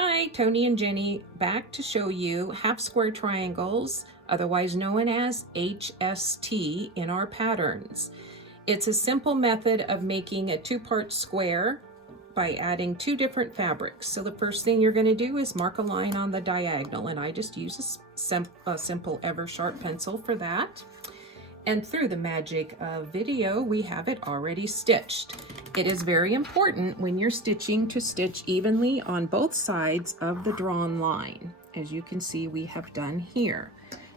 Hi, Tony and Jenny, back to show you half square triangles, otherwise known as HST in our patterns. It's a simple method of making a two-part square by adding two different fabrics. So the first thing you're going to do is mark a line on the diagonal, and I just use a simple Ever-Sharp pencil for that. And through the magic of video, we have it already stitched. It is very important when you're stitching to stitch evenly on both sides of the drawn line, as you can see we have done here.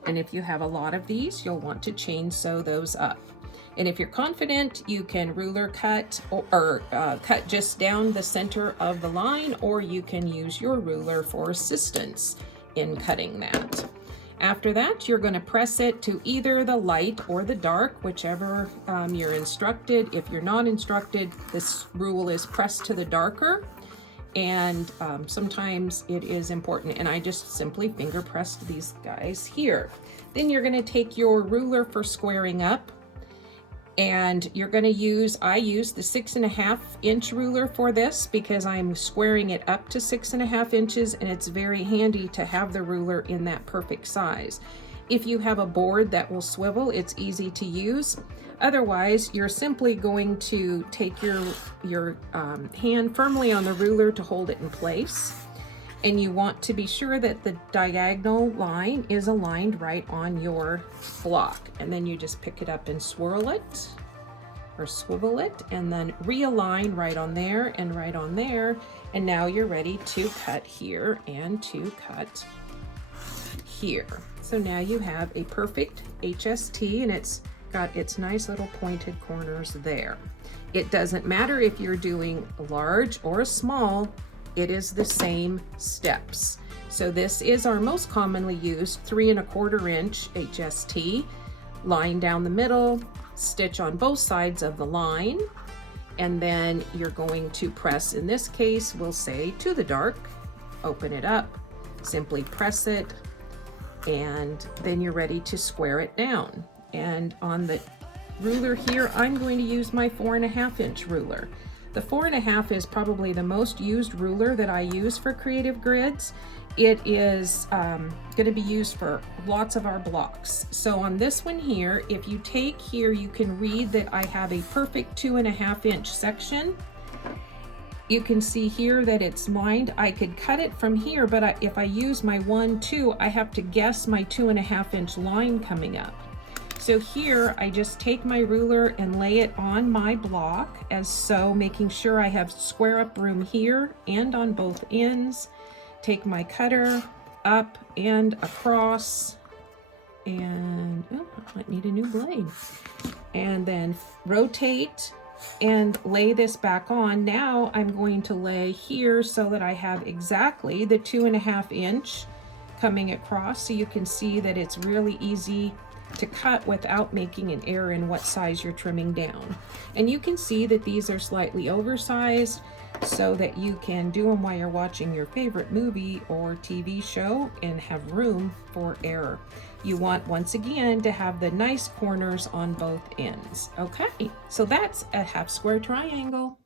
And if you have a lot of these, you'll want to chain sew those up. And if you're confident, you can ruler cut or cut just down the center of the line, or you can use your ruler for assistance in cutting that. After that, you're going to press it to either the light or the dark, whichever you're instructed. If you're not instructed, this rule is pressed to the darker, and sometimes it is important, and I just simply finger pressed these guys here. Then you're going to take your ruler for squaring up, and you're going to use, I use the 6.5 inch ruler for this because I'm squaring it up to 6.5 inches, and it's very handy to have the ruler in that perfect size. If you have a board that will swivel, it's easy to use. Otherwise, you're simply going to take your hand firmly on the ruler to hold it in place. And you want to be sure that the diagonal line is aligned right on your block. And then you just pick it up and swirl it or swivel it, and then realign right on there and right on there. And now you're ready to cut here and to cut here. So now you have a perfect HST, and it's got its nice little pointed corners there. It doesn't matter if you're doing a large or a small, it is the same steps. So this is our most commonly used 3¼ inch HST. Line down the middle, stitch on both sides of the line, and then you're going to press, in this case, we'll say to the dark, open it up, simply press it, and then you're ready to square it down. And on the ruler here, I'm going to use my 4.5 inch ruler. The 4.5 is probably the most used ruler that I use for creative grids. It is going to be used for lots of our blocks. So on this one here, if you take here, you can read that I have a perfect 2.5 inch section. You can see here that it's lined. I could cut it from here, but if I use my 1, 2, I have to guess my 2.5 inch line coming up. So here I just take my ruler and lay it on my block as so, making sure I have square up room here and on both ends. Take my cutter up and across, and oh, I might need a new blade. And then rotate and lay this back on. Now I'm going to lay here so that I have exactly the 2.5 inch coming across, so you can see that it's really easy to cut without making an error in what size you're trimming down. And you can see that these are slightly oversized so that you can do them while you're watching your favorite movie or TV show and have room for error. You want, once again, to have the nice corners on both ends. Okay, so that's a half square triangle.